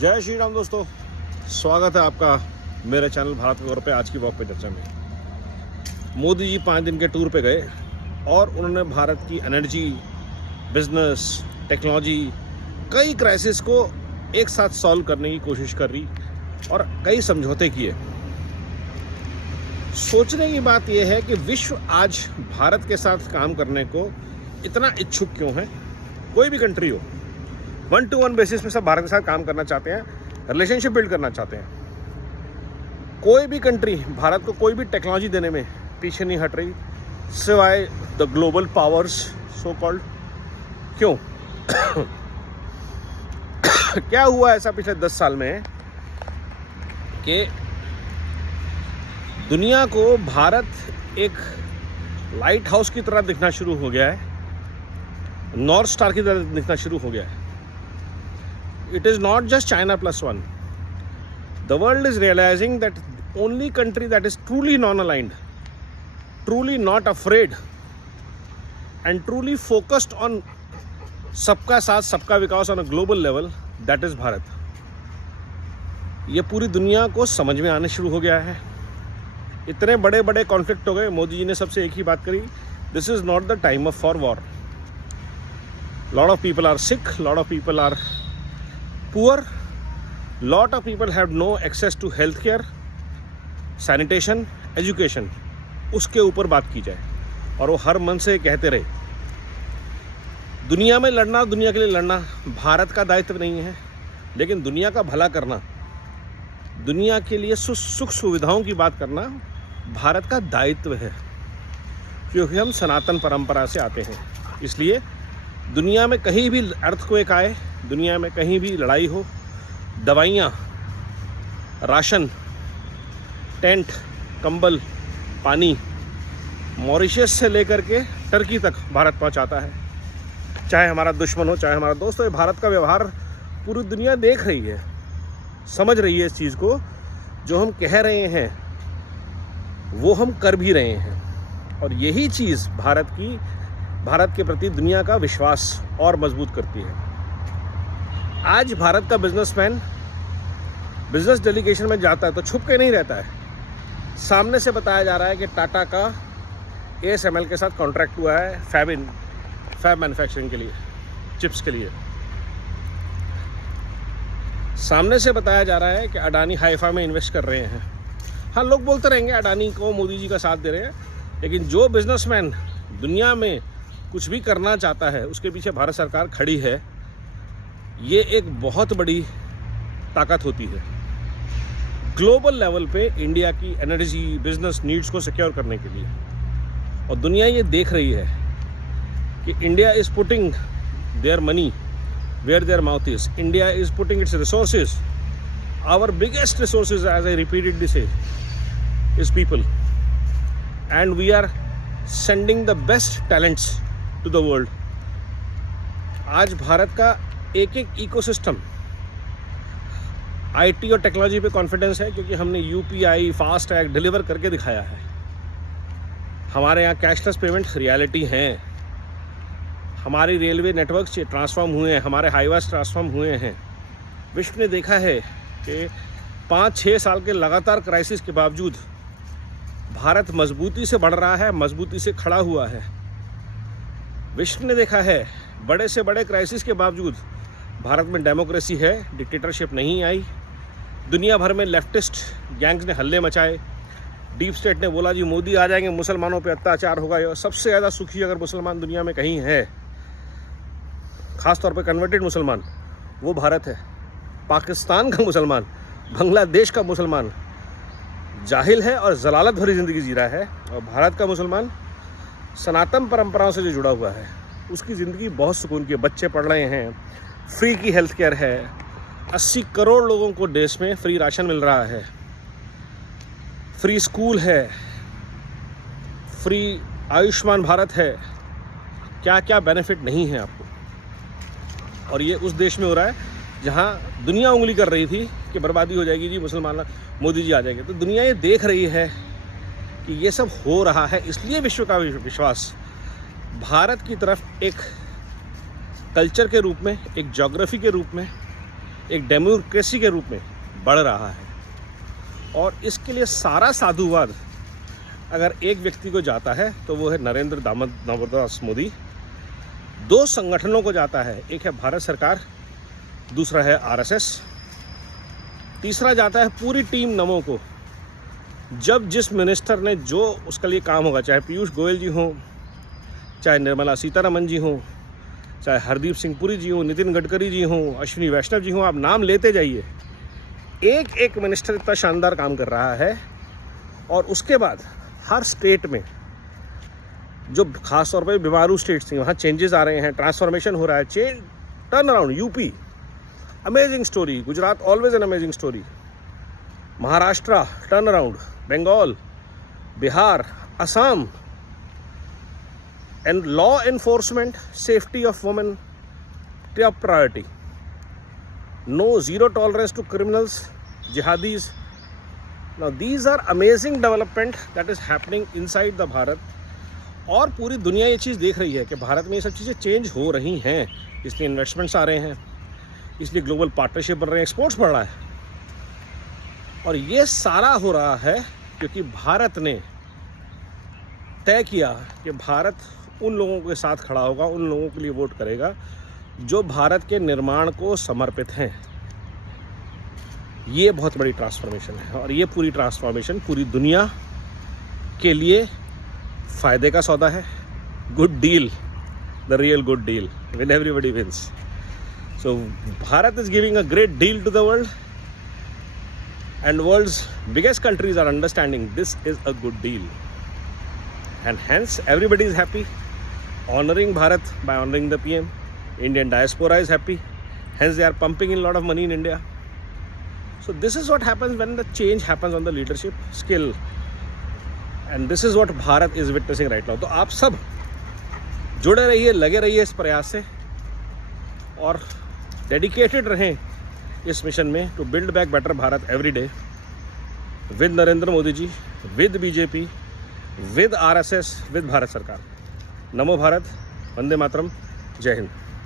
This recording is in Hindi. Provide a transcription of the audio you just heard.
जय श्री राम दोस्तों, स्वागत है आपका मेरे चैनल भारत के गौरव पे। आज की वॉक पे चर्चा में मोदी जी 5 दिन के टूर पे गए और उन्होंने भारत की एनर्जी, बिजनेस, टेक्नोलॉजी, कई क्राइसिस को एक साथ सॉल्व करने की कोशिश करी और कई समझौते किए। सोचने की बात यह है कि विश्व आज भारत के साथ काम करने को इतना इच्छुक क्यों है। कोई भी कंट्री हो, 1-to-1 बेसिस पे सब भारत के साथ काम करना चाहते हैं, रिलेशनशिप बिल्ड करना चाहते हैं। कोई भी कंट्री भारत को कोई भी टेक्नोलॉजी देने में पीछे नहीं हट रही, सिवाय the global powers so called. क्यों? क्या हुआ ऐसा पिछले 10 साल में कि दुनिया को भारत एक लाइट हाउस की तरह दिखना शुरू हो गया है, नॉर्थ स्टार की तरह दिखना शुरू हो गया है। It is not just China plus one. The world is realizing that only country that is truly non-aligned, truly not afraid, and truly focused on सबका साथ सबका विकास on a global level, that is Bharat. ये पूरी दुनिया को समझ में आने शुरू हो गया है। इतने बड़े बड़े कॉन्फ्लिक्ट हो गए, मोदी जी ने सबसे एक ही बात करी, this is not the time of for war. Lot of people are sick, lot of people are poor, lot of people have no access to health care, sanitation, education। उसके ऊपर बात की जाए और वो हर मन से कहते रहे, दुनिया में लड़ना, दुनिया के लिए लड़ना भारत का दायित्व नहीं है, लेकिन दुनिया का भला करना, दुनिया के लिए सुख सुविधाओं की बात करना भारत का दायित्व है, क्योंकि हम सनातन परंपरा से आते हैं। इसलिए दुनिया में कहीं भी अर्थक्वेक आए, दुनिया में कहीं भी लड़ाई हो, दवाइयाँ, राशन, टेंट, कंबल, पानी मॉरिशस से लेकर के टर्की तक भारत पहुंचाता है। चाहे हमारा दुश्मन हो, चाहे हमारा दोस्त हो, ये भारत का व्यवहार पूरी दुनिया देख रही है, समझ रही है इस चीज़ को। जो हम कह रहे हैं वो हम कर भी रहे हैं, और यही चीज़ भारत के प्रति दुनिया का विश्वास और मजबूत करती है। आज भारत का बिजनेसमैन बिजनेस डेलीगेशन में जाता है तो छुप के नहीं रहता है। सामने से बताया जा रहा है कि टाटा का ASML के साथ कॉन्ट्रैक्ट हुआ है फैब मैन्युफैक्चरिंग के लिए, चिप्स के लिए। सामने से बताया जा रहा है कि अडानी हाइफा में इन्वेस्ट कर रहे हैं। हाँ, लोग बोलते रहेंगे अडानी को मोदी जी का साथ दे रहे हैं, लेकिन जो बिजनेसमैन दुनिया में कुछ भी करना चाहता है उसके पीछे भारत सरकार खड़ी है। ये एक बहुत बड़ी ताकत होती है ग्लोबल लेवल पे इंडिया की एनर्जी, बिजनेस नीड्स को सिक्योर करने के लिए। और दुनिया ये देख रही है कि India is putting their money where their mouth is. India is putting its resources, our biggest resources, as I repeatedly say, is people, and we are sending the best talents to the world. आज भारत का एक इकोसिस्टम IT और टेक्नोलॉजी पे कॉन्फिडेंस है, क्योंकि हमने UPI, फास्ट टैग डिलीवर करके दिखाया है। हमारे यहाँ कैशलेस पेमेंट रियलिटी हैं, हमारी रेलवे नेटवर्क ट्रांसफॉर्म हुए हैं, हमारे हाईवेज ट्रांसफॉर्म हुए हैं। विश्व ने देखा है कि 5-6 साल के लगातार क्राइसिस के बावजूद भारत मजबूती से बढ़ रहा है, मजबूती से खड़ा हुआ है। विश्व ने देखा है बड़े से बड़े क्राइसिस के बावजूद भारत में डेमोक्रेसी है, डिक्टेटरशिप नहीं आई। दुनिया भर में लेफ्टिस्ट गैंग्स ने हल्ले मचाए, डीप स्टेट ने बोला जी मोदी आ जाएंगे, मुसलमानों पे अत्याचार होगा। और सबसे ज़्यादा सुखी अगर मुसलमान दुनिया में कहीं है, ख़ास तौर पे कन्वर्टेड मुसलमान, वो भारत है। पाकिस्तान का मुसलमान, बांग्लादेश का मुसलमान जाहिल है और जलालत भरी ज़िंदगी जी रहा है, और भारत का मुसलमान सनातन परंपराओं से जो जुड़ा हुआ है उसकी ज़िंदगी बहुत सुकून की है। बच्चे पढ़ रहे हैं, फ्री की हेल्थ केयर है, 80 करोड़ लोगों को देश में फ्री राशन मिल रहा है, फ्री स्कूल है, फ्री आयुष्मान भारत है। क्या क्या बेनिफिट नहीं है आपको। और ये उस देश में हो रहा है जहाँ दुनिया उंगली कर रही थी कि बर्बादी हो जाएगी जी, मुसलमान मोदी जी आ जाएंगे। तो दुनिया ये देख रही है कि ये सब हो रहा है, इसलिए विश्व का विश्वास भारत की तरफ एक कल्चर के रूप में, एक ज्योग्राफी के रूप में, एक डेमोक्रेसी के रूप में बढ़ रहा है। और इसके लिए सारा साधुवाद अगर एक व्यक्ति को जाता है तो वो है नरेंद्र दामोदर मोदी। 2 संगठनों को जाता है, एक है भारत सरकार, दूसरा है आरएसएस, तीसरा जाता है पूरी टीम नमो को। जब जिस मिनिस्टर ने जो उसके लिए काम होगा, चाहे पीयूष गोयल जी हों, चाहे निर्मला सीतारमन जी हों, चाहे हरदीप सिंह पुरी जी हों, नितिन गडकरी जी हों, अश्विनी वैष्णव जी हों, आप नाम लेते जाइए, एक एक मिनिस्टर इतना शानदार काम कर रहा है। और उसके बाद हर स्टेट में जो खास तौर पर बीमारू स्टेट्स थी वहाँ चेंजेस आ रहे हैं, ट्रांसफॉर्मेशन हो रहा है, change turn around. UP amazing story, Gujarat always an amazing story, Maharashtra turn around, Bengal, Bihar, Assam, and law enforcement, safety of women top priority. No, zero tolerance to criminals, jihadis. Now these are amazing development that is happening inside the Bharat. और पूरी दुनिया ये चीज़ देख रही है कि भारत में ये सब चीज़ें चेंज हो रही हैं, इसलिए इन्वेस्टमेंट्स आ रहे हैं, इसलिए ग्लोबल पार्टनरशिप बन रहे हैं, एक्सपोर्ट्स बढ़ रहा है। और ये सारा हो रहा है क्योंकि भारत ने तय किया कि भारत उन लोगों के साथ खड़ा होगा, उन लोगों के लिए वोट करेगा जो भारत के निर्माण को समर्पित हैं। ये बहुत बड़ी ट्रांसफॉर्मेशन है और ये पूरी ट्रांसफॉर्मेशन पूरी दुनिया के लिए फ़ायदे का सौदा है। Good deal, the real good deal, when everybody wins. So Bharat is giving a great deal to the world, and world's biggest countries are understanding this is a good deal, and hence everybody is happy, honoring Bharat by honoring the PM. Indian diaspora is happy, hence they are pumping in a lot of money in India. So this is what happens when the change happens on the leadership skill, and this is what Bharat is witnessing right now. तो आप सब जुड़े रहिए, लगे रहिए इस प्रयास से और डेडिकेटेड रहें इस मिशन में to build back better Bharat every day with Narendra Modi ji, with BJP, with RSS, with Bharat Sarkar. NaMo Bharat, Vande Mataram, जय हिंद।